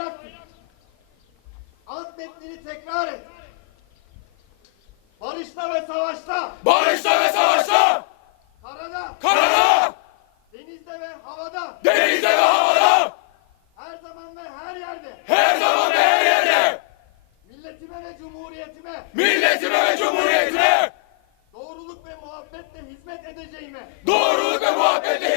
bayraktır. Alt metnini tekrar et. Barışta ve savaşta. Barışta ve savaşta. Karada. Karada. Denizde ve havada. Denizde ve havada. Her zaman ve her yerde. Her zaman ve her yerde. Milletime ve cumhuriyetime. Milletime ve cumhuriyetime. Doğruluk ve muhabbetle hizmet edeceğime. Doğruluk ve muhabbetle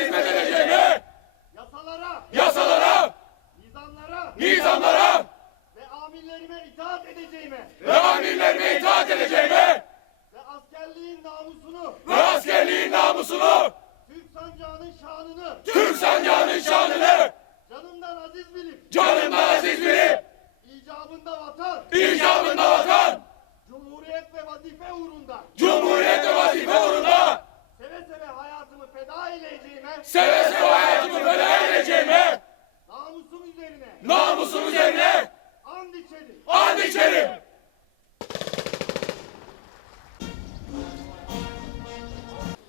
uğrunda cumhuriyet ve vazife uğrunda, seve seve hayatımı feda edeceğime, seve seve hayatımı feda edeceğime, namusum üzerine namusum üzerine and içerim. and içerim.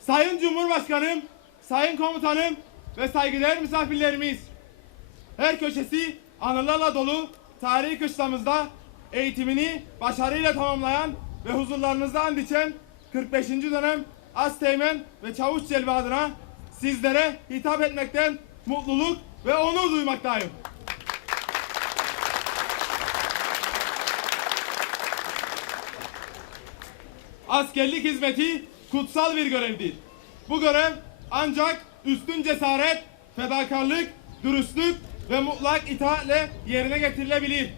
Sayın Cumhurbaşkanım, Sayın Komutanım ve saygıdeğer misafirlerimiz. Her köşesi anılarla dolu tarihi kışlamızda eğitimini başarıyla tamamlayan ve huzurlarınızda and içen 45. dönem Asteğmen ve Çavuş Celbi adına sizlere hitap etmekten mutluluk ve onur duymaktayım. Askerlik hizmeti kutsal bir görevdir. Bu görev ancak üstün cesaret, fedakarlık, dürüstlük ve mutlak itaatle yerine getirilebilir.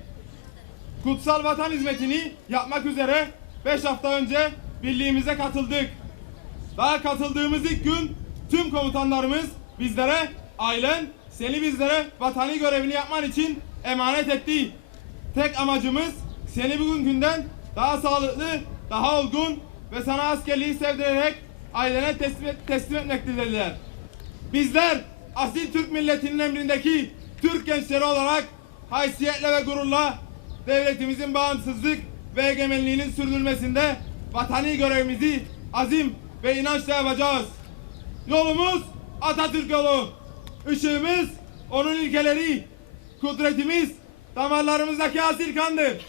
Kutsal vatan hizmetini yapmak üzere 5 hafta önce birliğimize katıldık. Daha katıldığımız ilk gün tüm komutanlarımız bizlere ailen seni bizlere vatani görevini yapman için emanet etti. Tek amacımız seni bugünkünden daha sağlıklı, daha olgun ve sana askerliği sevdirerek ailene teslim, et- teslim etmektir dediler. Bizler asil Türk milletinin emrindeki Türk gençleri olarak haysiyetle ve gururla devletimizin bağımsızlık ve egemenliğinin sürdürülmesinde vatani görevimizi azim ve inançla yapacağız. Yolumuz Atatürk yolu. Işığımız onun ilkeleri. Kudretimiz damarlarımızdaki asil kandır.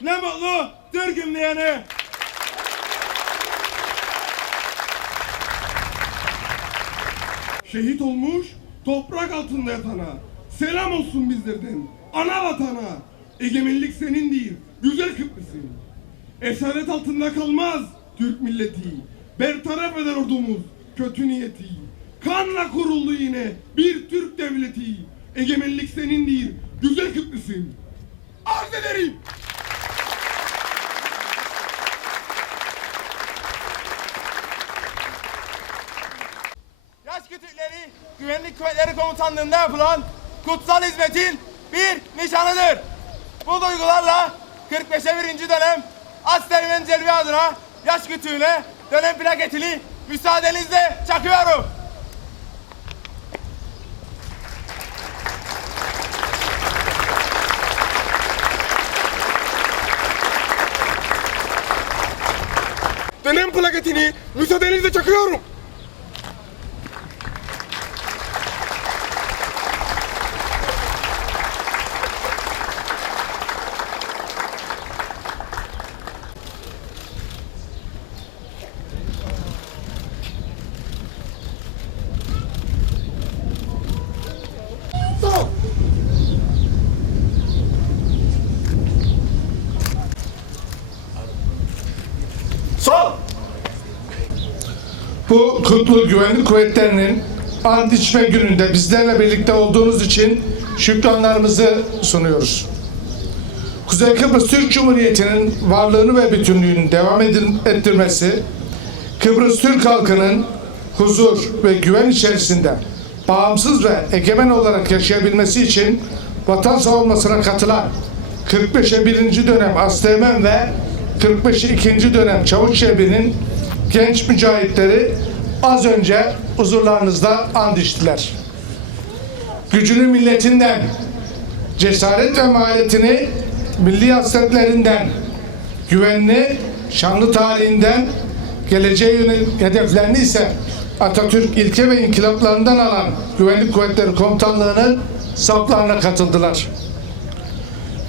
Ne mutlu Türk'üm diyene. Şehit olmuş toprak altında yatana. Selam olsun bizlerden. Ana vatana. Egemenlik senindir. Güzel Kıbrıs'ın. Esaret altında kalmaz Türk milleti. Bertaraf eder ordumuz kötü niyeti. Kanla kuruldu yine bir Türk devleti. Egemenlik senindir. Güzel Kıbrıs'ın. Arz ederim. Yaş kütükleri Güvenlik Kuvvetleri Komutanlığı'nda yapılan kutsal hizmetin bir nişanıdır. Bu duygularla 45. birinci dönem Astermen Celbi adına yaş kütüğüne dönem plaketini müsaadenizle çakıyorum. Dönem plaketini müsaadenizle çakıyorum. Sol! Bu kutlu güvenlik kuvvetlerinin ant içme gününde bizlerle birlikte olduğunuz için şükranlarımızı sunuyoruz. Kuzey Kıbrıs Türk Cumhuriyeti'nin varlığını ve bütünlüğünü devam ettirmesi, Kıbrıs Türk halkının huzur ve güven içerisinde bağımsız ve egemen olarak yaşayabilmesi için vatan savunmasına katılan 45'e 1. dönem Asteğmen ve 45. 2. dönem Çavuşçebi'nin genç mücahitleri az önce huzurlarınızda and içtiler. Gücünü milletinden, cesaret ve maharetini milli hasretlerinden, güvenli, şanlı tarihinden, geleceğe yönelik hedeflerini ise Atatürk ilke ve inkılaplarından alan Güvenlik Kuvvetleri Komutanlığı'nın saflarına katıldılar.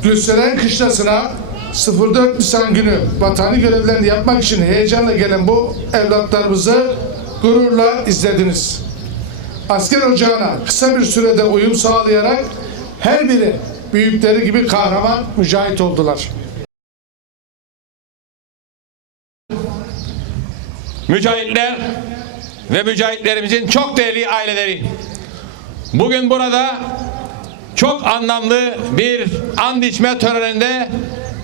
Gülseren Kışlası'na 04 Nisan günü vatani görevlerini yapmak için heyecanla gelen bu evlatlarımızı gururla izlediniz. asker ocağına kısa bir sürede uyum sağlayarak her biri büyükleri gibi kahraman mücahit oldular. mücahitler ve mücahitlerimizin çok değerli aileleri. Bugün burada çok anlamlı bir and içme töreninde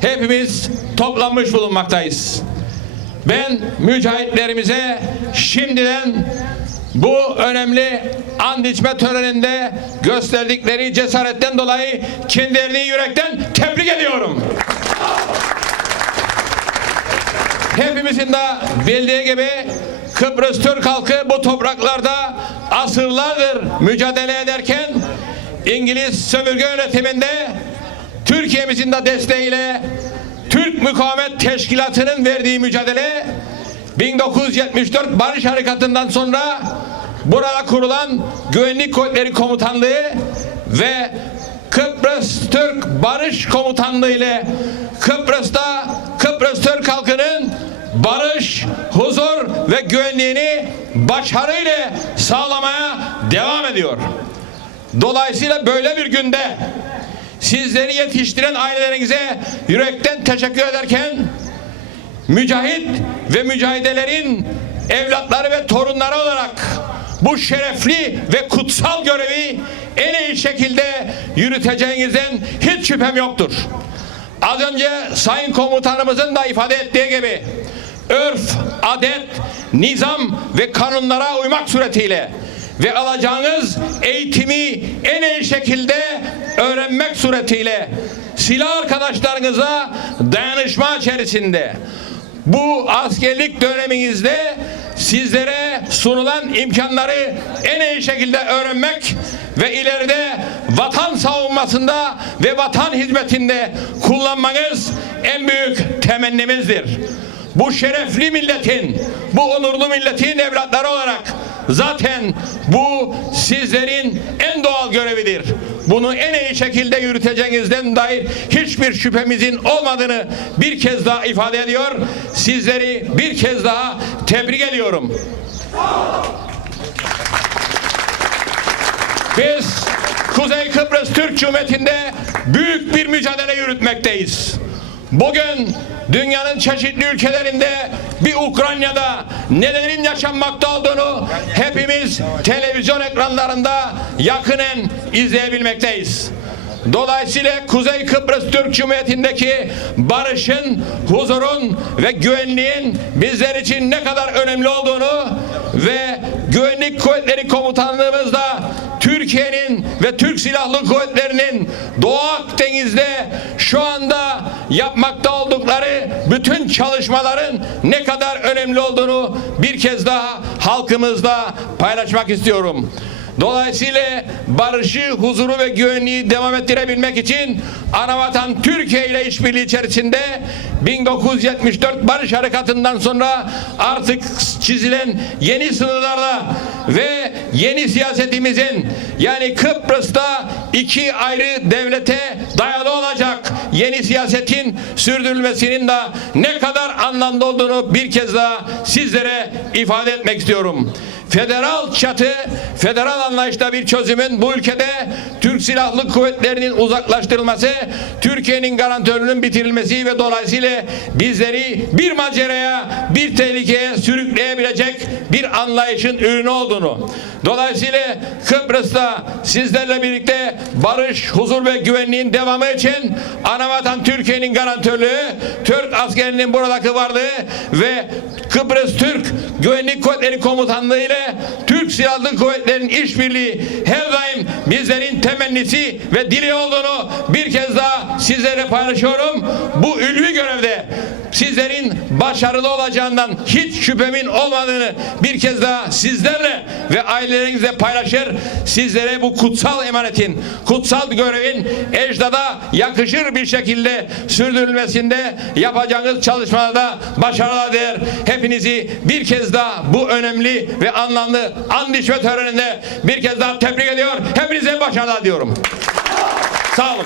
hepimiz toplanmış bulunmaktayız. Ben mücahitlerimize şimdiden bu önemli and içme töreninde gösterdikleri cesaretten dolayı kendilerini yürekten tebrik ediyorum. Hepimizin de bildiği gibi Kıbrıs Türk halkı bu topraklarda asırlardır mücadele ederken İngiliz sömürge yönetiminde Türkiye'mizin de desteğiyle Türk Mukavemet Teşkilatı'nın verdiği mücadele 1974 Barış Harekatı'ndan sonra burada kurulan Güvenlik Kuvvetleri Komutanlığı ve Kıbrıs Türk Barış Komutanlığı ile Kıbrıs'ta Kıbrıs Türk halkının barış, huzur ve güvenliğini başarıyla sağlamaya devam ediyor. Dolayısıyla böyle bir günde sizleri yetiştiren ailelerinize yürekten teşekkür ederken mücahit ve mücahidelerin evlatları ve torunları olarak bu şerefli ve kutsal görevi en iyi şekilde yürüteceğinizden hiç şüphem yoktur. Az önce Sayın Komutanımızın da ifade ettiği gibi örf, adet, nizam ve kanunlara uymak suretiyle ve alacağınız eğitimi en iyi şekilde öğrenmek suretiyle silah arkadaşlarınıza dayanışma içerisinde bu askerlik döneminizde sizlere sunulan imkanları en iyi şekilde öğrenmek ve ileride vatan savunmasında ve vatan hizmetinde kullanmanız en büyük temennimizdir. Bu şerefli milletin, bu onurlu milletin evlatları olarak zaten bu sizlerin en doğal görevidir. Bunu en iyi şekilde yürüteceğinizden dair hiçbir şüphemizin olmadığını bir kez daha ifade ediyor. Sizleri bir kez daha tebrik ediyorum. Biz Kuzey Kıbrıs Türk Cumhuriyeti'nde büyük bir mücadele yürütmekteyiz. Bugün dünyanın çeşitli ülkelerinde bir Ukrayna'da nelerin yaşanmakta olduğunu hepimiz televizyon ekranlarında yakinen izleyebilmekteyiz. Dolayısıyla Kuzey Kıbrıs Türk Cumhuriyeti'ndeki barışın, huzurun ve güvenliğin bizler için ne kadar önemli olduğunu ve Güvenlik Kuvvetleri Komutanlığımız da Türkiye'nin ve Türk Silahlı Kuvvetleri'nin Doğu Akdeniz'de şu anda yapmakta oldukları bütün çalışmaların ne kadar önemli olduğunu bir kez daha halkımızla paylaşmak istiyorum. Dolayısıyla barışı, huzuru ve güvenliği devam ettirebilmek için Anavatan Türkiye ile işbirliği içerisinde 1974 Barış Harekatı'ndan sonra artık çizilen yeni sınırlarla ve yeni siyasetimizin yani Kıbrıs'ta iki ayrı devlete dayalı olacak yeni siyasetin sürdürülmesinin de ne kadar anlamlı olduğunu bir kez daha sizlere ifade etmek istiyorum. Federal çatı, federal anlayışta bir çözümün bu ülkede Türk Silahlı Kuvvetleri'nin uzaklaştırılması, Türkiye'nin garantörünün bitirilmesi ve dolayısıyla bizleri bir maceraya, bir tehlikeye sürükleyebilecek bir anlayışın ürünü olduğunu, dolayısıyla Kıbrıs'ta sizlerle birlikte barış, huzur ve güvenliğin devamı için anavatan Türkiye'nin garantörlüğü, Türk askerinin buradaki varlığı ve Kıbrıs Türk Güvenlik Kuvvetleri Komutanlığı ile Türk Silahlı Kuvvetleri'nin işbirliği her daim bizlerin temennisi ve dili olduğunu bir kez daha sizlere paylaşıyorum. Bu ülvi görevde sizlerin başarılı olacağından hiç şüphemin olmadığını bir kez daha sizlerle ve ailelerinizle paylaşır. Sizlere bu kutsal emanetin, kutsal görevin ecdada yakışır bir şekilde sürdürülmesinde yapacağınız çalışmalarda başarılar diler. Hepinizi bir kez daha bu önemli ve anlamlı and içme töreninde bir kez daha tebrik ediyor. Hepinize başarılar diyorum. Sağ olun.